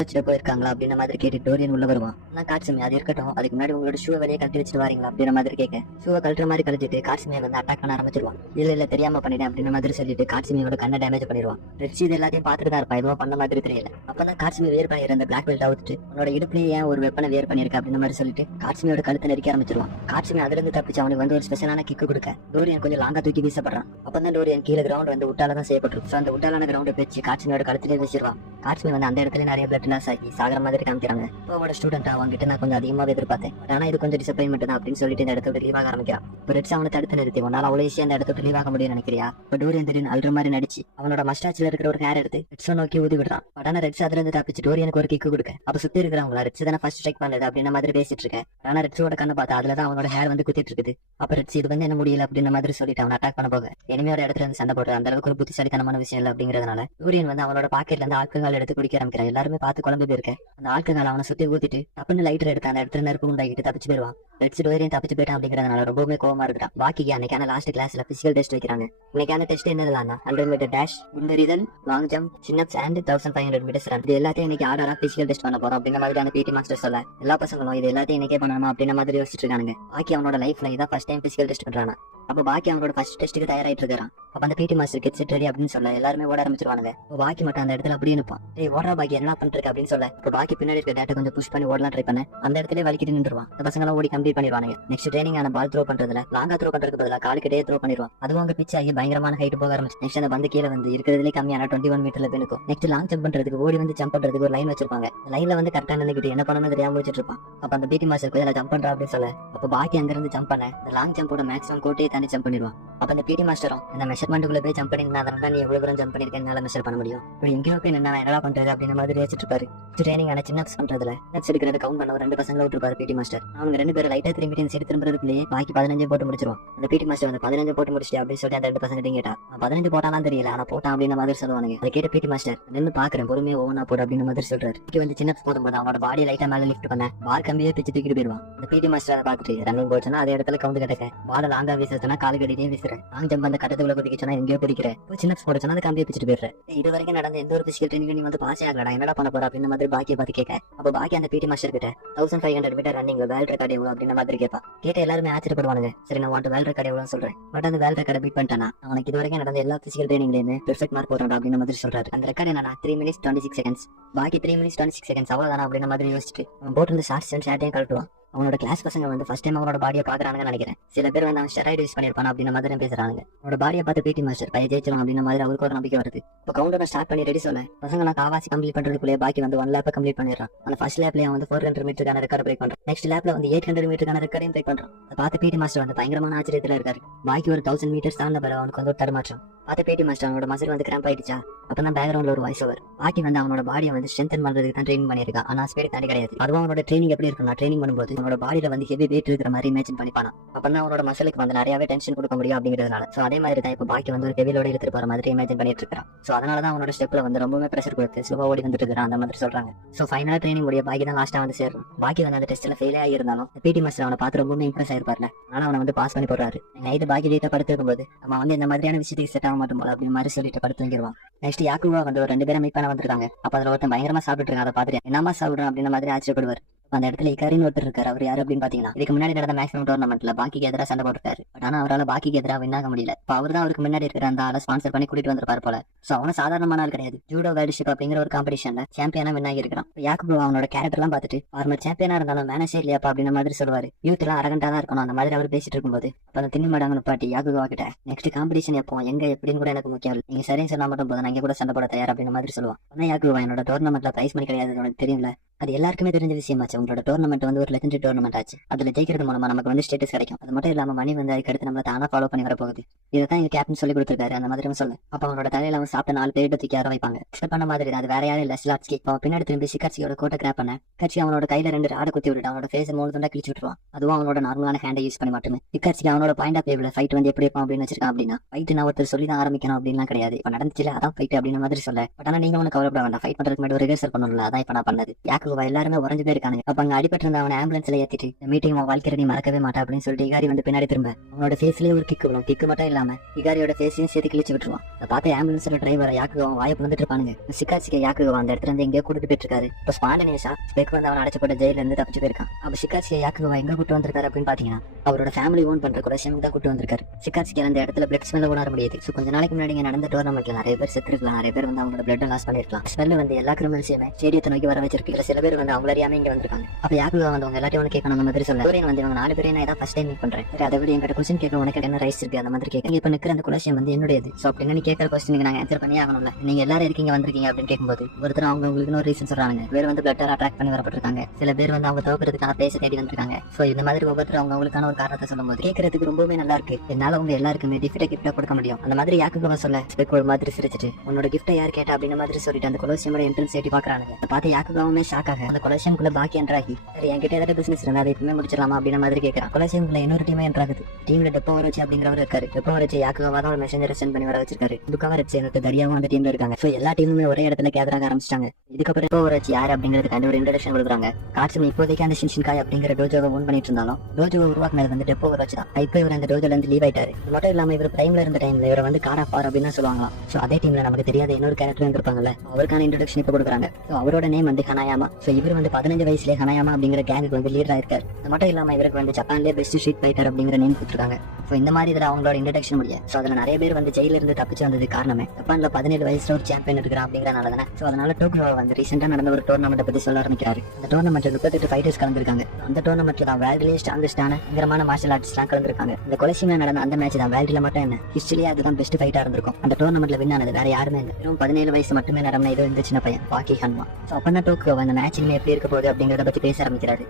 போயிருக்காங்களா அப்படின்ற மாதிரி கேட்டு டோரியன் உள்ள வருவான். நான் காட்சுமி அது இருக்கட்டும், அதுக்கு முன்னாடி உங்களோட ஷூ வெளியே கழட்டி வச்சுட்டு வரீங்களா அப்படின்ற மாதிரி கேட்க ஷூவை கழட்டுற மாதிரி கழிச்சிட்டு காட்சுமியை வந்து அட்டாக் பண்ண ஆரம்பிச்சிருவான். இல்ல தெரியாம பண்ணிட்டேன் அப்படின்ற மாதிரி சொல்லிட்டு காட்சுமியோட கண்ணை டேமேஜ் பண்ணிடுவான். ரெட்சி இது எல்லாத்தையும் பார்த்துட்டு தான் இருப்பான், எதுவும் பண்ண மாதிரி தெரியல. அப்பதான் காட்சுமி வேர் பண்ணிடுற அந்த பிளாக் பெல்ட் அவுத்துட்டு உன்னோட இடுப்புலயே ஏன் ஒரு வெப்பனை வேர் பண்ணிருக்க அப்படின்ற மாதிரி சொல்லிட்டு காட்சுமியோட கழுத்தை நெரிக்க ஆரம்பிச்சிருவான். காட்சுமி அதுல இருந்து தப்பிச்சு அவனுக்கு வந்து ஒரு ஸ்பெஷலான கிக்கு கொடுக்க டோரியன் கொஞ்சம் லாங்கா தூக்கி வீசப்படுறான். அப்பதான் டோரியன் கீழே கிரவுண்ட் வந்து உட்டால தான் செய்யப்பட்டிருக்கு. அந்த உட்டாலான கிரவுண்டை வச்சு காட்சுமியோட கழுத்திலே வீசிடுவான். காட்சுமி வந்து அந்த இடத்துல நிறைய பிளட் லாஸ் ஆகி சாகர மாதிரி காமிக்கிறாங்க. அவனோட ஸ்டூடெண்ட் அவங்ககிட்ட நான் கொஞ்சம் அதிகமாக எதிர்பார்த்தேன், ஆனா இது கொஞ்சம் டிசப்பாயின்மெண்ட் தான் அப்படின்னு சொல்லிட்டு இந்த இடத்த லீவ் ஆக ஆரம்பிக்கிறான். இப்போ ரெட்ஸ் அவனை தடுத்து நிறுத்தி உன்னால அவ்வளோ ஈஸியா அந்த இடத்த லீவ் ஆக முடியும்னு நினைக்கிறியா? இப்போ டோரியன் திடீர்னு அல்ற மாதிரி நடிச்சு அவனோட மஸ்டாச்சில் இருக்கிற ஒரு ஹேர் எடுத்து ரெட்ஸை நோக்கி ஊதி விடுறான். ஆனா ரெட்ஸ் அதுல இருந்து தப்பிச்சு டோரியனுக்கு ஒரு கிக்கு கொடுக்க அப்ப சுத்தி இருக்கிறவங்களா ரெட்ஸ் தானே ஃபர்ஸ்ட் ஸ்ட்ரைக் பண்ணது அப்படின்ற மாதிரி பேசிட்டு இருக்கேன். ஆனா ரெட்ஸோட கண்ணை பார்த்தா அதுலதான் அவனோட ஹேர் வந்து குத்திட்டு இருக்குது. அப்ப ரெட்ஸ் இது வந்து என்ன முடியல அப்படின்ற மாதிரி சொல்லிட்டு அவன் அட்டாக் பண்ண போக எனிமையோட இடத்துல இருந்து சண்டை போட்டு அந்த அளவுக்கு ஒரு புத்திசாலித்தனமான விஷயம் இல்லை அப்படிங்கிறதுனால டோரியன் வந்து அவனோட பாக்கெட்ல இருந்து ஆல்கஹால் எடுத்து குடிக்க ஆரம்பிக்கிறான். எல்லாருமே பார்த்து குழம்பு போயிருக்கேன். அந்த ஆல்கஹால் அவனை சுத்தி ஊத்திட்டு தப்புன்னு லைட்டர் எடுத்து அந்த இடத்துல நெருப்பு உண்டாக்கிட்டு தப்பிச்சு போயிருவான். ரெட்ஸ் டோரியன் தப்பிச்சு போயிட்டான் அப்படிங்கிறதுனால ரொம்பவே கோவமா இருக்கிறான். பாக்கிக்கு அன்னைக்கான லாஸ்ட் கிளாஸ்ல பிசிக்கல் டெஸ்ட் வைக்கிறாங்க. இன்னைக்கான டெஸ்ட் என்னதுலாம்னா 100 மீட்டர் டேஷ், குண்டெறிதல், long jump, chinups and 1500 meters run. இது எல்லாத்தையும் இன்னைக்கு ஆர்டரா பிசிக்கல் டெஸ்ட் பண்ண போறோம் அப்படின்ற மாதிரி அந்த பிடி மாஸ்டர் சொல்ல எல்லா பசங்களும் இது எல்லாத்தையும் இன்னைக்கே பண்ணணுமா அப்படின்ற மாதிரி யோசிச்சுட்டு இருக்காங்க. பாக்கி அவனோட லைஃப்ல இதான் ஃபர்ஸ்ட் டைம் பிசிக்கல் டெஸ்ட் பண்றாங்க. அப்ப பாக்கி அவனோட ஃபர்ஸ்ட் டெஸ்ட்டுக்கு தயாராயிட்டு இருக்கான். அப்ப அந்த PT master get set ready அப்படின்னு சொல்ல எல்லாருமே ஓட ஆரம்பிச்சிருவாங்க. பாக்கி மட்டும் அந்த இடத்துல அப்படியே நிற்பான். ஓடுறா பாக்கி என்ன பண்றது அப்படின்னு சொல்ல இப்ப பாக்கி பின்னாடி இருக்க டேட்டா கொஞ்சம் புஷ் பண்ணி ஓடலாம் ட்ரை பண்ண அந்த இடத்துல வலிக்கிட்டு நின்றுவான். அந்த பசங்க எல்லாம் ஓடி கம்ப்ளீட் பண்ணிடுவாங்க. நெக்ஸ்ட் ட்ரைனிங் ஆன பால் த்ரோ பண்றதுல லாங்கா த்ரோ பண்றதுக்கு பதிலாக காலுக்கிட்டே த்ரோ பண்ணிடுவான். அதுவும் அங்க பிச் ஆகி பயங்கரமான ஹைட் போக ஆரம்பிச்சு. நெக்ஸ்ட் அந்த பந்து கீழே வந்து இருக்கிறதுலே கம்மியான 21 மீட்டர்ல போயிருக்கும். நெக்ஸ்ட் லாங் ஜம்ப் பண்றதுக்கு ஓடி வந்து ஜம்ப் பண்றதுக்கு ஒரு லைன் வச்சிருப்பாங்க. லைன்ல வந்து கரெக்டா நின்னுக்கிட்டு என்ன பண்ணணும் தெரியாம வச்சிட்டு இருப்பான். அப்ப அந்த பிடி மாஸ்டர் போய் ஜம்ப் பண்றா அப்படின்னு சொல்ல அப்ப பாக்கி அங்க இருந்து ஜம்ப் பண்ண இந்த லாங் ஜம்போட மேக்ஸிமம் கோட்டையே தாண்டி ஜம்ப் பண்ணிடுவான். அப்ப அந்த பிடி மாஸ்டரும் இந்த மெஷர்மெண்ட்டுக்குள்ள போய் ஜம்ப் பண்ணிருந்தா நீ எவ்வளவு தூரம் ஜம்ப் பண்ணிருக்கேன் மெஷர் பண்ண முடியும். இப்போ எங்கேயோ போய் என்ன என்னடா பண்றது அப்படின்னு மாதிரி வச்சிட்டு இருப்பாரு. ட்ரைனிங் ஆன சின்னப்ஸ் பண்றதுல நெப்ஸ் எடுக்கிறத கவுண்ட் பண்ண ஒரு 2 பசங்களை விட்டுருப்பாரு பிடி மாஸ்டர். அவங்க 2 பேரும் லைட்டா திரும்பி சைடு திரும்புறதுக்குள்ளேயே பாக்கி 15 போட்டு முடிச்சிருவான். அந்த பிடி மாஸ்டர் வந்து 15 போட்டு முடிச்சிட்டு அப்படின்னு சொல்லி அந்த 2 பசங்க கேட்டா 15 போட்டாலாம் தெரியல, ஆனா போட்டான் அப்படின்ற மாதிரி சொல்லுவாங்க. அதை கேட்ட பிடி மாஸ்டர் நின்று பாக்குறேன் பொறுமையா ஒவ்வொன்றா போடு அப்படின்ற மாதிரி சொல்றாரு. இங்க வந்து சின்னப்ஸ் போடும்போது அவனோட பாடி லைட்டா மேல லிஃப்ட் பண்ண பார் கம்பியே பிச்சு தூக்கிட்டு போயிடுவான். அந்த பிடி மாஸ்டர் அதை பார்த்துட்டு ரன்னிங் போச்சுன்னா அதே இடத்துல கவுண்ட் கிடக்க பால லாங்கா வீசுறதுனா காலு கடியே வீசுறேன். லாங் ஜம்ப் அந்த கட்டத்துக்குள்ள குதிக்கிச்சோன்னா எங்கேயோ பிடிக்கிறேன். சின்னப்ஸ் போடுச்சுன்னா அந்த கம்பியை பிச்சுட்டு போயிடுறேன். இது வரைக்கும் நடந்த எந்த ஒரு பிசிக்கல் ட்ரைனிங் நீ வந்து பாஸ் ஆகலடா, என்னடா பண்ண போற அப்படின்ற மாதிரி பாக்கியை பார்த்து கேட்க அப்ப பாக்கி அந்த பிடி மாஸ்டர் கிட்ட 1500 மீட்டர் ரன்னிங் வேர்ல்ட் ரெக்கார்ட் எவ்வளவு அப்படின்ற மாதிரி கேட்பா. கேட்ட எல்லாருமே ஆச்சரியப்படுவானுங்க. சரி நான் வேர்ல்ட் ரெக்கார்ட் எவ்வளவு சொல்றேன், பட் அந்த வேர்ல்ட் ரெக்கார்ட் பீட் பண்ணிட்டானா அவனுக்கு இது வரைக்கும் நடந்த எல்லா பிசிக்கல் ட்ரைனிங்லயுமே பெர்ஃபெக்ட் மார்க் போடுறான் அப்படின்ற மாதிரி சொல்றாரு. அந்த ரெக்கார்ட் என்னன்னா 3 minutes 26 seconds. பாக்கி 3 minutes 26 seconds அவ்வளவுதானா அப்படின்ற மாதிரி யோசிச்சுட்டு அவன் போட்டு ஷார்ட்ஸ் அண்ட் ஷார்ட்டையும் கழட்டுவான். அவனோட கிளாஸ் பசங்க வந்து ஃபர்ஸ்ட் டைம் அவனோட பாடியை பாக்குறாங்கன்னு நினைக்கிறேன். சில பேர் வந்து அவன் ஸ்டெராய்டு யூஸ் பண்ணிருப்பான் அப்படின்ற மாதிரி பேசுறாங்க. அவனோட பாடியை பார்த்து பிடி மாஸ்டர் பையன் ஜெயிச்சிடும் அப்படின்ற மாதிரி அவருக்கு ஒரு நம்பிக்கை வருது. இப்போ கவுண்டரை ஸ்டார்ட் பண்ணி ரெடி சொல்ல பசங்க நான் காவாசி கம்ப்ளீட் பண்றதுக்குள்ளே பாக்கி வந்து 1 லேப்பை கம்ப்ளீட் பண்ணிடுறான். அந்த ஃபர்ஸ்ட் லேப்லயே வந்து 400 மீட்டருக்கான ரெக்கார்ட் பிரேக் பண்றான். நெக்ஸ்ட் லேப்ல வந்து 800 மீட்டருக்கான ரெக்கார்டையும் பிரேக் பண்றான். அதை பார்த்து பிடி மாஸ்டர் வந்து பயங்கரமான ஆச்சரியத்துல இருக்காரு. பாக்கி ஒரு 1000 மீட்டர்ஸ் தாண்ட பிறகு அவனுக்கு வந்து ஒரு தடுமாற்றம். பார்த்து பிடி மாஸ்டர் அவனோட மசில் வந்து கிராம்ப் ஆயிடுச்சா. அப்பதான் பேக்ரவுண்ட்ல ஒரு வாய்ஸ் ஓவர். பாக்கி வந்து அவனோட பாடியை வந்து ஸ்ட்ரென்தன் பண்றதுக்கு தான் ட்ரைனிங் பண்ணிருக்கான், ஆனா ஸ்பீட் தாண்டி கிடையாது. அதுவும் அவனோட ட்ரைனிங் எப்படி இருக்குன்னா ட்ரைனிங் பண்ணும்போது அவனோட பாடியில வந்து ஹெவி வெயிட் இருக்கிற மாதிரி இமேஜின் பண்ணிப்பானா. அப்பதான் அவனோட மசிலுக்கு வந்து நிறையவே டென்ஷன் கொடுக்க முடியும் அப்படிங்கிறதுனால சோ அதே மாதிரி தான் இப்போ பாக்கி வந்து ஒரு ஹெவிலோட எடுத்துட்டு போற மாதிரி இமேஜின் பண்ணிட்டு இருக்கான். சோ அதனாலதான் அவனோட ஸ்டெப்ல வந்து ரொம்பவே பிரஷர் கொடுத்து ஸ்லோவா ஓடி வந்துட்டு இருக்கான் அந்த மாதிரி சொல்றாங்க. சோ ஃபைனலா ட்ரைனிங் முடிய பாக்கி தான் லாஸ்டா வந்து சேரும். பாக்கி வந்து அந்த டெஸ்ட்ல ஃபெயில் ஆகியிருந்தாலும் பிடி மாஸ்டர் அவனை பார்த்து ரொம்பவே இம்ப்ரெஸ் ஆயிருப்பாருல, ஆனா அவனை வந்து பாஸ் பண்ணி போடுறாரு. நைட்டு பாக்கி டேட்டா படுத்து இருக்கும்போது நம்ம வந்து இந்த மாதிரியான விஷயத்துக்கு செட் ஆக மாட்டோம் போல அப்படின்னு மாதிரி சொல்லிட்டு படுத்து தூங்கிடுவான். நெக்ஸ்ட் யாக்குவா வந்து ஒரு 2 பேரும் மீட் பண்ண வந்திருக்காங்க. அப்ப அதுல ஒருத்தன் பயங்கரமா சாப்பிட்டு இருக்கான். அதை பார்த்துட்டு என்னமா சாப்பிடுறான் அப்படின்ற மாதிரி ஆச்சரியப்படுவார். அந்த இடத்துல இக்காரின்னு ஒருத்தர் இருக்காரு. அவர் யாரு அப்படின்னு பாத்தீங்கன்னா இதுக்கு முன்னாடி நடந்த மேக்ஸிமம் டோர்னமெண்ட்ல பாக்கிக்கு எதிராக சண்டை போட்டுருக்காரு. பட் ஆனா அவரால் பாக்கிக்கு எதிராக வின் ஆக முடியல. இப்ப அவர் தான் அவருக்கு முன்னாடி இருக்கிற அந்த ஆளை ஸ்பான்சர் பண்ணி கூட்டிட்டு வந்திருப்பாரு போல. சோ அவன சாதாரணமான ஆள் கிடையாது. ஜூடோ வேர்ல்ட் ஷிப் அப்படிங்கிற ஒரு காம்படிஷன்ல சாம்பியனா வின் ஆகி இருக்கிறான். யாக்குபு அவனோட கேரக்டர் எல்லாம் பார்த்துட்டு ஃபார்மர் சாம்பியனா இருந்தாலும் மேனேஜே இல்லையாப்பா அப்படின்ற மாதிரி சொல்லுவாரு. யூத் எல்லாம் அரகண்டா தான் இருக்கணும் அந்த மாதிரி அவர் பேசிட்டு இருக்கும்போது அப்ப அந்த திண்ணி மாடாங்கன்னு பாட்டி யாக்குபா கிட்ட நெக்ஸ்ட் காம்படிஷன் எப்போ எங்க எப்படின்னு கூட எனக்கு முக்கியம் இல்லை, நீங்க சரின்னு சொன்னா மட்டும் போதும், நான் இங்க கூட சண்டை போட தயார் அப்படின்ற மாதிரி சொல்லுவான். ஆனா யாக்குபா என்னோட டோர்னமெண்ட்ல பிரைஸ் மணி கிடையாது உனக்கு தெரியும்ல, அது எல்லாருக்குமே தெரிஞ்ச விஷயமாச்சு. உங்களோட டோர்னமெண்ட் வந்து ஒரு லெஜெண்டரி டோர்னமெண்ட் ஆச்சு. அதுல ஜெயிக்கிறது மூலமா நமக்கு வந்து ஸ்டேட்டஸ் கிடைக்கும். அது மட்டும் இல்லாம மணி வந்து அதுக்கு அடுத்து நம்மள தானா ஃபாலோ பண்ணி வர போகுது. இதைத்தான் எங்க கேப்டன் சொல்லி கொடுத்துருக்காரு அந்த மாதிரி சொல்ல அப்ப அவனோட தலையில அவன் சாப்பிட்ட 4 பேர் தூக்கி யார வைப்பாங்க. எக்ஸ்பெக்ட் பண்ண மாதிரி அது வேற யாரும் இல்ல, ஸ்லாட்ஸ்கி. அவன் பின்னாடி திரும்பி சிக்காட்சியோட கோட்டை கிராப் பண்ண கட்சி அவனோட கையில 2 ஆடை குத்தி விட்டுட்டு அவனோட ஃபேஸ் 3 துண்டா கிழிச்சு விட்டுருவான். அதுவும் அவனோட நார்மலான ஹேண்டை யூஸ் பண்ணி மட்டுமே. சிக்காட்சிக்கு அவனோட பாயிண்ட் ஆஃப் வியூல ஃபைட் வந்து எப்படி இருப்பான் அப்படின்னு வச்சிருக்கான் அப்படின்னா ஃபைட் நான் ஒருத்தர் சொல்லி தான் ஆரம்பிக்கணும் அப்படின்லாம் கிடையாது. இப்ப நடந்துச்சுல அதான் ஃபைட் அப்படின்ற மாதிரி சொல்ல. பட் ஆனா நீங்க ஒண்ணு கவலைப்பட வேண்டாம், ஃபைட் பண்றதுக்கு முன்னாடி ஒரு ரிஹர்சல் பண்ணணும்ல, அதான் இப்ப நான் பண்ணது. யாக்குவா எல்லாருமே உறைஞ்சு போயிருக்காங்க. அப்ப அங்க அடிபட்டிருந்த அவனை ஆம்புலன்ஸ்ல ஏத்திட்டு இந்த மீட்டிங் அவன் வாழ்க்கை நீ மறக்கவே மாட்டா அப்படின்னு சொல்லிட்டு இகாரி வந்து பின்னாடி திரும்ப அவனோட ஃபேஸ்லயே ஒரு கிக்கு விடும். கிக்கு மட்டும் இல்லாம இகாரியோட ஃபேஸையும் சேர்த்து கிழிச்சு விட்டுருவான். அதை பார்த்த ஆம்புலன்ஸ்ல டிரைவர் யாக்கு அவன் வாயை பிளந்துட்டு இருப்பானுங்க. சிக்காச்சிக்கு யாக்கு அந்த இடத்துல இருந்து எங்கேயோ கூட்டிட்டு போயிட்டு இருக்காரு. இப்போ ஸ்பாண்டனியஸா ஸ்பெக் வந்து அவன் அடைச்சப்பட்ட ஜெயில இருந்து தப்பிச்சு போயிருக்கான். அப்ப சிக்காச்சிக்கு யாக்கு எங்க கூட்டு வந்திருக்காரு அப்படின்னு பாத்தீங்கன்னா அவரோட ஃபேமிலி ஓன் பண்ற கொலசியம் தான் கூட்டு வந்திருக்காரு. சிக்காச்சிக்கு அந்த இடத்துல பிளட் ஸ்மெல்ல உணர முடியுது. ஸோ கொஞ்ச நாளைக்கு முன்னாடி நடந்த டோர்னமெண்ட்ல நிறைய பேர் செத்துருக்கலாம், நிறைய பேர் வந்து அவங்களோட பிளட் லாஸ் பண்ணிருக்கலாம். ஸ்மெல் வந்து எல்லா கிரிமினல்ஸையுமே ஸ்டேடியத்தை நோக்கி வர வச்சிருக்கு. இல்ல சில பேர் வந்து அவங்கள அறியாம இங்க வந்திருக்காங்க. அப்ப யாக்கு வந்து அவங்க எல்லாத்தையும் வந்து கேட்கணும். அந்த மாதிரி சொல்ல வந்து இவங்க 4 பேரையும் நான் ஃபர்ஸ்ட் டைம் மீட் பண்றேன். சரி, அதை விட என்கிட்ட கொஸ்டின் கேட்க உனக்கு என்ன ரைஸ் இருக்கு அந்த மாதிரி கேட்க. இப்ப நிக்கிற அந்த கொலசியம் வந்து என்னுடையது. ஸோ அப்படின்னு நீ கேட்கற கொஸ்டினுக்கு நாங்க ஆன்சர் பண்ணி ஆகணும்ல. நீங்க எல்லாரும் இருக்கீங்க வந்திருக்கீங்க அப்படின்னு கேட்கும்போது ஒருத்தர் அவங்க உங்களுக்கு ஒரு ரீசன் சொல்றாங்க. வேற வந்து பிளட்டர் அட்ராக்ட் பண்ணி வரப்பட்டிருக்காங்க. சில பேர் வந்து அவங்க தோக்கிறதுக்கான பேச தேடி வந்திருக்காங்க. ஸோ இந்த மாதிரி ஒவ்வொருத்தர் அவங்களுக்கான ஒரு காரணத்தை சொல்லும்போது கேட்கறதுக்கு ரொம்பவே நல்லா இருக்கு. என்னால உங்க எல்லாருக்குமே டிஃபிட்ட கிஃப்டா கொடுக்க முடியும். அந்த மாதிரி யாக்கு சொல்ல ஸ்பெக் ஒரு மாதிரி சிரிச்சிட்டு உன்னோட கிஃப்ட்டை யார் கேட்டா அப்படின்ற மாதிரி சொல்லிட்டு அந்த கொலோசியமோட என்ட்ரன்ஸ் ஏட்டி பாக்குறாங்க. அதை பார்த்து யாக்குமே ஷாக் ஆக அந்த கொலோசியம்குள்ள பாக்கி என்ட்ராகி சரி என்கிட்ட ஏதாவது பிசினஸ் இருந்தா அதை இப்பவுமே முடிச்சிடலாமா அப்படின்ற மாதிரி கேட்கறான். கொலோசியம்குள்ள இன்னொரு டீமே என்ட்ராகுது. டீம்ல டெப்போ வச்சு அப்படிங்கிறவர் இருக்காரு. டெப்போ வச்சு யாக்குவா தான் ஒரு மெசேஜரை சென்ட் பண்ணி வர வச்சிருக்காரு. துக்காவ வச்சு எனக்கு தரியாவும் அந்த டீம்ல இருக்காங்க. ஸோ எல்லா டீமுமே ஒரே இடத்துல கேதர் ஆக ஆரம்பிச்சிட்டாங்க. இதுக்கப்புறம் டெப்போ வச்சு யார் அப்படிங்கிறதுக்கு ஒரு இன்ட்ரடக்ஷன் கொடுக்குறாங்க. காட்சுமி இப்போதைக்கு அந்த ஷின்ஷின்காய் அப்படிங்கிற டோஜோவை ஓன் பண்ணிட்டு இருந்தாலும் டோஜோவை உருவாக்குனது வந்து டெப்போ வச்சு தான். இப்போ இவர் அந்த டோஜோல இருந்து லீவ் ஆயிட்டாரு. அது மட்டும் இல்லாம இவர் பிரைம்ல இருந்த டைம்ல இவரை வந்து காட் ஆஃப் ஆர் அப்படின்னு சொல்லுவாங்களாம். ஸோ அதே டீம்ல நமக்கு தெரியாத இன்னொரு கேரக்டர் இருந்திருப்பாங்கல்ல, அவருக்கான இன்ட்ரடக்ஷன் இப்போ கொடுக்குறாங்க. ஸோ அவரோட நேம் வந்து ஹனாயாமா. ஸோ இவர் வந்து 15 வயசுலேயே ஹனாயாமா அப்படிங்கிற கேங்குக்கு வந்து லீடர் ஆயிருக்காரு. அது மட்டும் இல்லாம இவருக்கு வந்து ஜப்பான்லேயே பெஸ்ட் ஸ்ட்ரீட் ஃபைட்டர் அப்படிங்கிற நேம் கொடுத்துருக்காங்க. ஸோ இந்த மாதிரி இதில் அவங்களோட இன்ட்ரடக்ஷன் முடியும். ஸோ அதில் நிறைய பேர் வந்து ஜெயில இருந்து தப்பிச்சு வந்தது காரணமே ஜப்பான்ல 17 வயசுல ஒரு சாம்பியன் இருக்கிறான் அப்படிங்கிறனால தானே. ஸோ அதனால டோக்கியோ வந்து ரீசெண்டா நடந்த ஒரு டோர்னமெண்ட் பத்தி சொல்ல ஆரம்பிக்கிறாரு. அந்த டோர்னமெண்ட்ல 38 ஃபைட்டர்ஸ் கலந்துருக்காங்க. அந்த டோர்னமெண்ட்ல தான் வேர்ல்ட்லேயே ஸ்ட்ராங்கஸ்டான பயங்கரமான மார்ஷல் ஆர்ட்ஸ்லாம் கலந்துருக்காங்க. இந்த கொலசியம்ல நடந்த அந்த மேட்ச் தான் வேர்ல்ட்ல மட்டும் என்ன ஹிஸ்டரியே அதுதான் பெஸ்ட் ஃபைட்டா இருந்திருக்கும். அந்த டோர்னமெண்ட்ல வின் ஆனது வேற யாருமே இல்லை. வெறும் 17 வயசு மட்டுமே நடந்த ஏதோ இந்த சின்ன பையன் பாக்கி ஹன்மா. ஸோ அப்போ டோக்கியோ அந்த மேட்ச் எப்படி இருக்க போகுது அப்படிங்கிறத பத்தி பேச ஆரம்பிக்கிறாரு.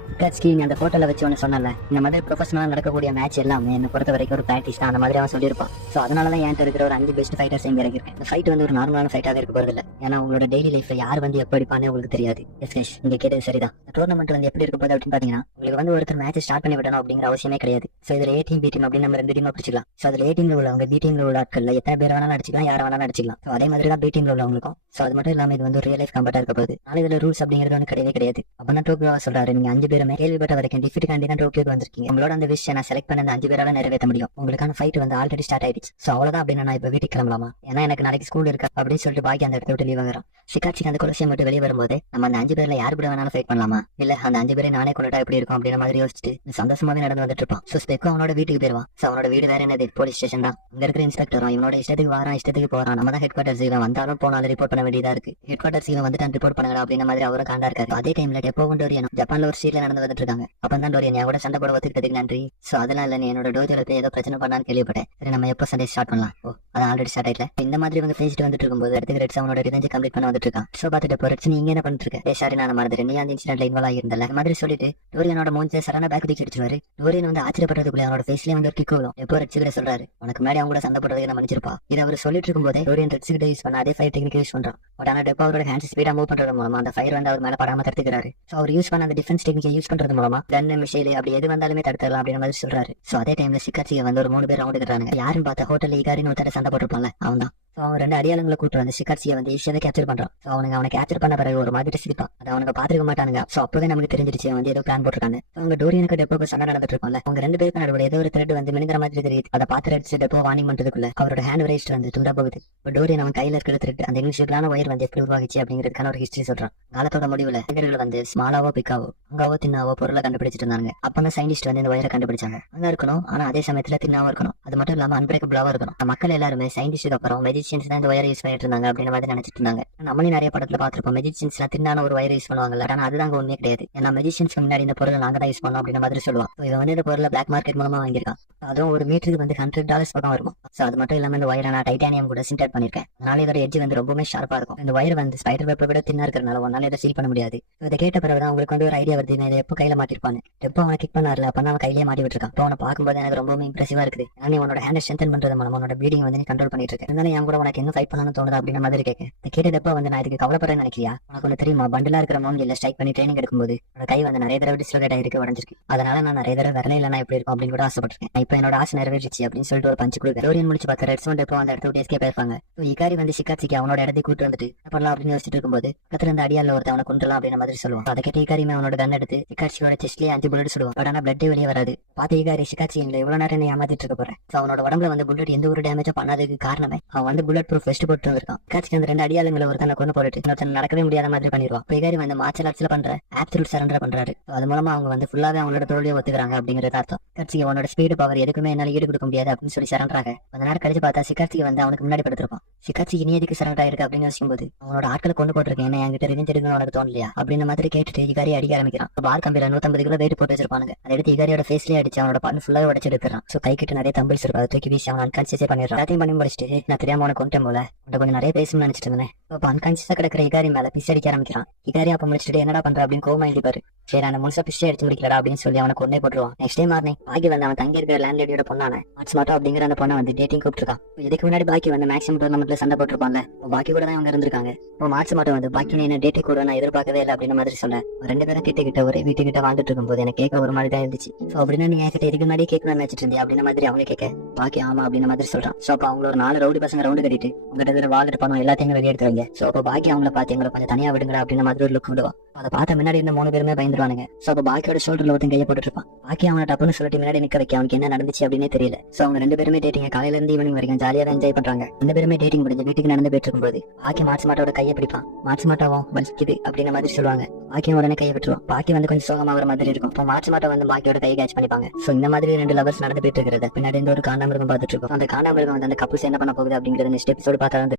அந்த போட்டோல வச்சு ஒன்று சொன்னல, இந்த மாதிரி ப்ரொஃபஷனலா நடக்கக்கூடிய மேட்ச் எல்லாமே என்ன பொறுத்த வரைக்கும் ஒரு பிராக்டிஸ் தான் அந்த மாதிரி அவன் சொல்லியிருப்பான். ஸோ அதனாலதான் என்கிட்ட இருக்கிற ஒரு 5 பெஸ்ட் ஃபைட்டர்ஸ் இங்க இறங்கிருக்கேன். இந்த ஃபைட் வந்து ஒரு நார்மலான ஃபைட்டாக இருக்க போறது இல்லை. ஏன்னா உங்களோட டெய்லி லைஃப்ல யார் வந்து எப்படி அடிப்பானே உங்களுக்கு தெரியாது. எஸ் கைஸ், நீங்க கேட்டது சரிதான். டோர்னமெண்ட் வந்து எப்படி இருக்க போகுது அப்படின்னு பாத்தீங்கன்னா உங்களுக்கு வந்து ஒருத்தர் மேட்ச் ஸ்டார்ட் பண்ணி விடணும் அப்படிங்கிற அவசியமே கிடையாது. ஸோ இதுல A டீம் B டீம் அப்படின்னு நம்ம 2 டீமா பிடிச்சிக்கலாம். ஸோ அதுல A டீம்ல உள்ளவங்க B டீம்ல உள்ள ஆட்கள்ல எத்தனை பேர் வேணாலும் அடிச்சிக்கலாம், யாரை வேணாலும் அடிச்சிக்கலாம். ஸோ அதே மாதிரி தான் B டீம்ல உள்ளவங்களுக்கும். ஸோ அது மட்டும் இல்லாம இது வந்து ரியல் லைஃப் கம்பேட்டா இருக்க போகுது. நாளை இதுல ரூல்ஸ் அப்படிங்கிறது வந்து கிடையவே கிடையாது. அப்பதான் டோக்கியோ சொல்றாரு, நீங்க 5 பேருமே கேள்விப்பட்ட வரைக்கும் டிஃபிட் காண்டி தான் டோக்கியோக்கு வந்திருக்கீங்க. உங்களோட அந்த விஷயம் நான் செலக்ட் பண்ண அந்த 5 பேரால நிறைவேற்ற முடியும். உங்களுக்கான ஃபைட் வந்து ஆல்ரெடி ஸ்டார்ட் ஆயிடுச்சு. ஸோ அவ்வளவுதான் அப்படின்னு நான் இப்ப வீட்டுக்கு கிளம்பலாமா, ஏன்னா எனக்கு நாளைக்கு ஸ்கூல் இருக்கு அப்படின்னு சொல்லிட்டு பாக்கி அந்த இடத்த விட்டு லீவ் ஆகிறான். சிக்காச்சிக்கு அந்த கொலசியம் விட்டு வெளியே வரும்போது நம்ம அந்த 5 பேர்ல யார் கூட வேணாலும் ஃபைட் பண்ணலாமா, இல்ல அந்த 5 பேரை நானே கொண்டுட்டா எப்படி இருக்கும் அப்படின்ற மாதிரி யோசிச்சுட்டு சந்தோஷமாவே நடந்து வந்துட்டு இருப்பான். ஸோ ஸ்பெக்கும் அவனோட வீட்டுக்கு போயிருவான். ஸோ அவனோட வீடு வேற என்னது, போலீஸ் ஸ்டேஷன் தான். அங்க இருக்கிற இன்ஸ்பெக்டரும் இவனோட இஷ்டத்துக்கு வாரான், இஷ்டத்துக்கு போறான். நம்ம தான் ஹெட் குவார்டர்ஸ் இவன் வந்தாலும் போனாலும் ரிப்போர்ட் பண்ண வேண்டியதா இருக்கு. ஹெட் குவார்டர்ஸ் இவன் வந்துட்டு ரிப்போர்ட் பண்ணுங்க அப்படின்ற மாதிரி அவரும் காண்டா இருக்காரு. அதே டைம்ல டெப்போ டோரியனும் ஜப்பான்ல ஒரு ஸ்ட்ரீட்ல நடந்து வந்துட்டு இருக்காங்க. அப்பதான் டோரியன் என் கூட சண்டை போட ஒத்துக்கிறதுக்கு நன்றி. ஸோ அதெல்லாம் இல்ல, நீ என்னோட டோஜோல போய் ஏதோ பிரச்சனை பண்ணான்னு கேள்விப்பட்டேன். சரி, நம்ம எப்போ சண்டே ஸ்டார்ட் பண்ணலாம். ஓ, அது ஆல்ரெடி ஸ்டார்ட் ஆயிட்டல. இந்த மாதிரி வந்து பேசிட்டு வந்துட்டு இருக்கும்போது அடுத்து ரெட்ஸ் அவனோட ரிவெஞ்ச் கம்ப்ளீட் பண்ண வந்துட்டு இருக்கான். ஸோ பார்த்துட்டு இப்போ ரெட்ஸ், நீ இங்க என்ன பண்ணிட்டு இருக்க? சாரி, நான் மறந்துட்டேன், நீ அந்த இன்சிடென்ட்ல இன்வால்வ் ஆகியிருந்தல அந்த மாதிரி சொல்லிட்டு டோரியனோட மூஞ்சி சரண பேக் தூக்கி அடிச்சுவாரு. டோரியன் வந்து ஆச்சரியப்படுறதுக்குள்ள அவனோட ஃபேஸ்லயே வந்து ஒரு கிக் வரும். எப்போ ரெட்ஸ் கிட்ட சொல்றாரு, உனக்கு முன்னாடி அவங்க கூட சண்டை போடுறதுக்கு என்ன மன்னிச்சிருப்பா. இதை அவர் சொல்லிட்டு இருக்கும்போதே டோரியன் ரெட்ஸ் கிட்ட யூஸ் பண்ண அதே ஃபயர் டெக்னிக் யூஸ் பண்றான். பட் ஆனா டெப்போ அவரோட ஹேண்ட்ஸ் ஸ்பீடா மூவ் பண்றது மூலமா அந்த ஃபயர் வந்து அவர் மேல படாம தடுத்துக்கிறாரு. ஸோ அவர் யூஸ் பண்ண அந்த டிஃபென்ஸ் டெக்னிக்கை யூஸ் பண்றது மூலமா கன் மிஷைல் அப்படி எது வந்தாலுமே தடுத்துடலாம் அப்படின்ற மாதிரி சொல்றாரு. ஸோ அதே டைம்ல சிக்காச்சியை வந்து ஒரு 3 பேர் ரவுண்ட் எடுக்கிறாங்க. யாருன்னு பார்த்தா ஹோட்டல் ஈகாரின்னு ஒருத்தர சண்டை போட்டுருப்பான்ல அவன் தான். ஸோ அவன் 2 அடியாளங்களை கூட்டு வந்து சிக்காச்சியை வந்து ஈஸியாக கேப்சர் பண்றான். ஸோ அவனை கேப்சர் பண்ண பிறகு ஒரு மாதிரி சிரிப்பான். அதை அவனுக்கு பாத்துக்க மாட்டானுங்க. ஸோ அப்பவே நமக்கு தெரிஞ்சிருச்சு வந்து ஏதோ பிளான் போட்டிருக்காங்க. அவங்க டோரியனுக்கு டெப்போக்கு சண்டை நடந்துட்டு இருப்பான்ல, அவங்க 2 பேருக்கு நடுவில் ஏதோ ஒரு த்ரெட் வந்து மினுங்கிற மாதிரி தெரியுது. அதை பார்த்து அடிச்சு டெப்போ வார்னிங் பண்றதுக்குள்ள அவரோட ஹேண்ட் ரேஸ்ட் வந்து துண்டா போகுது. இப்போ டோரியன் அவன் கையில இருக்கிற த்ரெட் அந்த இன்விசிபிளான ஒயர் வந்து எப்படி உருவாகிச்சு அப்படிங்கிறதுக்கான ஒரு ஹிஸ்டரி சொல்றான். காலத்தோட முடிவுல இளைஞர்கள் வந்து ஸ்மாலாவோ பிக்காவோ அங்காவோ தின்னாவோ பொருளை கண்டுபிடிச்சிட்டு இருந்தாங்க. அப்பதான் சயின்டிஸ்ட் வந்து இந்த ஒயரை கண்டுபிடிச்சாங்க. அங்க இருக்கணும், ஆனா அதே சமயத்துல தின்னாவும் இருக்கணும். அது மட்டும் இல்லாம அன்பிரேக்கபிளாவும் இருக்கணும். மக்கள் எல்லாருமே சயின்டிஸ்டுக்கு அப்புறம் மெஜிஷியன்ஸ் தான் இந்த ஒயர் யூஸ் பண்ணிட்டு இருந்தாங்க அப்படின்ற மாதிரி நினைச்சிட்டு இருந்தாங்க. நம்மளே நிறைய படத்துல பாத்திருப்போம், மெஜிஷியன்ஸ் தின்னான ஒரு ஒயர் யூஸ் பண்ணுவாங்கல்ல. ஆனா அதுதான் உண்மையே கிடையாது. ஏன்னா மெஜிஷியன்ஸ்க்கு முன்னாடி இந்த பொருளை நாங்க தான் யூஸ் பண்ணோம் அப்படின்ற மாதிரி சொல்லுவான். இவன் வந்து இந்த பொருளை பிளாக் மார்க்கெட் மூலமா வாங்கியிருக்கான். அதுவும் ஒரு மீட்டருக்கு வந்து $100 பக்கம் இருக்கும். ஸோ அது மட்டும் இல்லாம இந்த ஒயரை நான் டைட்டானியம் கூட சிண்டர் பண்ணிருக்கேன். அதனால இதோட எட்ஜ் வந்து ரொம்பவே ஷார்ப்பா இருக்கும். இந்த ஒயர் வந்து ஸ்பைடர் வெப்பை விட தின்னா இருக்கிறனால ஒன்னால இதை சீல் பண்ண முடியாது. இதை கேட்ட பிறகுதான் உங்களுக்கு வந்து ஒரு ஐடியா வருது, இதை எப்போ கையில மாட்டிருப்பான்னு. எப்போ அவனை கிக் பண்ணார்ல, அப்ப அவன் கையிலேயே மாட்டி விட்டுருக்கான். இப்போ அவனை பார்க்கும்போது எனக்கு ரொம்பவே இம்ப்ரெசிவா இருக்குது. ஏன்னா உன்னோட ஹேண்ட் ஸ்ட்ரென்தன் பண்றது மூலம் உன்னோட ப்ளீடிங் வந்து நீ கண்ட்ரோல் பண்ணிட்டு இருக்கு. அதனால என் கூட உனக்கு என்ன ஃபைட் பண்ணணும்னு தோணுது அப்படின்ற மாதிரி கேட்க கேட்டதப்ப வந்து நான் இதுக்கு கவலைப்படுறேன்னு நினைக்கிறியா? உனக்கு ஒன்று தெரியுமா, பண்டலா இருக்கிற மோங்கில ஸ்ட்ரைக் பண்ணி ட்ரைனிங் எடுக்கும்போது என்னோட கை வந்து நிறைய தடவை டிஸ்லோகேட் ஆயிருக்கு, உடஞ்சிருக்கு. அதனால நான் நிறைய தடவை வரல இல்லைனா எப்படி இருக்கும் அப்படின்னு கூட ஆசைப்பட்டிருக்கேன். இப்போ என்னோட ஆசை நிறைவேறிச்சு அப்படின்னு சொல்லிட்டு ஒரு பஞ்சு கொடுக்க டோரியன் முடிச்சு பார்த்து ரெட் சவுண்ட் எப்போ அந்த இடத்த விட்டு எஸ்கேப் ஆயிருப்பாங்க. இகாரி வந்து ஷிகாச்சிக்கு அவனோட இடத்தை கூட்டு வந்துட்டு என்ன பண்ணலாம் அப்படின்னு யோசிச்சுட்டு இருக்கும்போது பக்கத்துல இருந்து அடியால ஒருத்த அவனை கொண்டுலாம் அப்படின்ற மாதிரி சொல்லுவான். அதை கேட்டு இகாரிமே அவனோட கன் எடுத்து ஷிகாச்சியோட செஸ்ட்லயே 5 புல்லட் சுடுவான். பட் ஆனா பிளட்டே வெளியே வராது. பார்த்து இகாரி ஷிகாச்சி எங்களை எவ்வளவு நேரம் என்ன ஏமாத்திட்டு இருக்க போறேன். அவனோட உடம்புல வந்து புல்லட் எந்த ஒரு டேமேஜும் பண்ணாததுக்கு காரணமே அவன் வந்து புல்லட் ப்ரூஃப் வெஸ்ட் போட்டு வந்திருக்கான். ஷிகாச்சிக்கு அந்த 2 அடியாளுங்களை ஒருத்தனை கொண்டு போட்டுட்டு இன்னொருத்தன் நடக்கவே முடியாத மாதிரி பண்ணிடுவான். இகாரி வந்து மார்ஷல் ஆர்ட்ஸ்ல பண்ற ஆப்சல்யூட் சரண்டர் பண்றாரு. அது மூலமா அவங்க வந்து ஃபுல்லாவே அவங்களோட தோல்வியை ஒத்துக்கிறாங்க அப்படிங்கிறது அர்த்தம். ஷிகாச்சிக்கு அவனோட ஸ்பீடு பவர் எதுக்குமே என்னால ஈடு கொடுக்க முடியாது அப்படின்னு சொல்லி சரண்டராக கொஞ்ச நேரம் கழிச்சு பார்த்தா ஷிகாச்சிக்கு வந்து அவனுக்கு முன்னாடி படுத்திருப்பான். ஷிகாச்சிக்கு நீ எதுக்கு சரண்டர் ஆயிருக்கு அப்படின்னு யோசிக்கும்போது அவனோட ஆட்களை கொண்டு போட்டிருக்கேன், என்ன என்கிட்ட ரிவெஞ்ச் எடுக்கணும்னு உனக்கு தோணலையா அப்படின்ற மாதிரி கேட்டுட்டு இகாரி அடிக்க ஆரம்பிக்கிறான். பார் கம்பியில 150 கிலோ வெயிட் போட்டு வச்சிருப்பானுங்க. அதை எடுத்து இகாரியோட ஃபேஸ்லயே அடிச்சு அவனோட பண்ணு ஃபுல்லாவே உடச்சு எடுத்துறான். சோ கை கிட்ட நிறைய தம்பிள்ஸ் இருக்கும், அதை தூக்கி வீசி அவன் அன்கான்சியஸே பண்ணிடுறான். எல்லாத்தையும் பண்ணி முடிச்சுட்டு நான் தெரியாம அவனை கொண்டேன் போல உன்கிட்ட கொஞ்சம் நிறைய பேசணும்னு நினைச்சிட்டு இருந்தேன். அப்ப அன்கான்சியஸா கிடக்கிற இகாரி மேல பிஸ் அடிக்க ஆரம்பிக்கிறான். இகாரி அப்ப முடிச்சுட்டு என்னடா பண்ற அப்படின்னு கோவமா எழுதிப்பாரு. சரி நான் முழுசா பிஸ்டே அடிச்சு முடிக்கலடா அப்படின்னு சொல்லி அவனை கொண்டே போட்டுருவான். நெக்ஸ்ட் டே மார்னிங் பாக்கி வந்து அவன் தங்கி இருக்கிற லேண்ட் லேடியோட பொண்ணான மாட்டோ அப்படிங்கிற அந்த பொண்ணை வந்து டேட்டிங் கூப்பிட்டுருக்கான். இதுக்கு முன்னாடி பாக்கி வந்து மேக்ஸிமம் டோர்னமெண்ட்ல சண்டை போட்டுருப்பான்ல, பாக்கி கூட தான் அவங்க இருந்திருக்காங்க. இப்போ மாட்டோ வந்து பாக்கி என்ன டேட்டை கூட நான் எதிர்பார்க்கவே இல்லை அப்படின்ற மாதிரி சொல்ல 2 பேரும் கிட்ட ஒரே வீட்டுக்கிட்ட வாழ்ந்துட்டு இருக்கும்போது எனக்கு கேட்க ஒரு மாதிரி தான் இருந்துச்சு. ஸோ அப்படின்னு நீ என்கிட்ட இதுக்கு முன்னாடி கேட்கணும்னு நினைச்சிட்டு இருந்தியா அப்படின்ற மாதிரி அவங்க கேட்க பாக்கி ஆமா அப்படின்ற மாதிரி சொல்றான். ஸோ அப்போ அவங்களோட 4 ரவுடி பசங்க ரவுண்டு கட்டிட்டு உங்ககிட்ட வாழ்ந்துட்டு பணம் எல்லாத்தையுமே வெளியே எடுத்துவாங்க. ஸோ அப்போ பாக்கி அவங்கள பார்த்து எங்களை கொஞ்சம் தனியா விடுங்கடா அப்படின்ற மாதிரி ஒரு லுக் விடுவான். அதை பார்த்த முன்னாடி இருந்த 3 பேருமே பயந்துருவானுங்க. ஸோ அப்போ பாக்கியோட ஷோல்டர்ல ஒருத்தன் கையை போட்டுட்டு இருப்பான். பாக்கி அவனை டப்புன்னு சொல்லிட்டு முன்னாடி நிக்க வைக்க அவனுக்கு என்ன நடந்துச்சு அப்படின்னே தெரியல. ஸோ அவங்க 2 பேருமே டேட்டிங் காலையில இருந்து ஈவினிங் வரைக்கும் ஜாலியா தான் என்ஜாய் பண்றாங்க. 2 பேருமே டேட்டிங் முடிஞ்சு வீட்டுக்கு நடந்து போயிட்டு இருக்கும்போது பாக்கி மாட்டோட கையை பிடிப்பான். மாட்டாவும் வலிக்குது அப்படின்ற மாதிரி சொல்லுவாங்க. பாக்கியும் உடனே கையை விட்டுருவான். பாக்கி வந்து கொஞ்சம் சோகமா வர மாதிரி இருக்கும். இப்போ மாட்டோ வந்து பாக்கியோட கையை கேட்ச் பண்ணிப்பாங்க. ஸோ இந்த மாதிரி 2 லவர்ஸ் நடந்து போயிட்டு இருக்கிறது பின்னாடி ஒரு காண்டாமிருகம் பார்த்துட்டு இருக்கும். அந்த காண்டாமிருகம் வந்து அந்த கப்புள்ஸ் என்ன பண்ண போகுது அப்படிங்கறது நெக்ஸ்ட் எபிசோடு பார்த்தா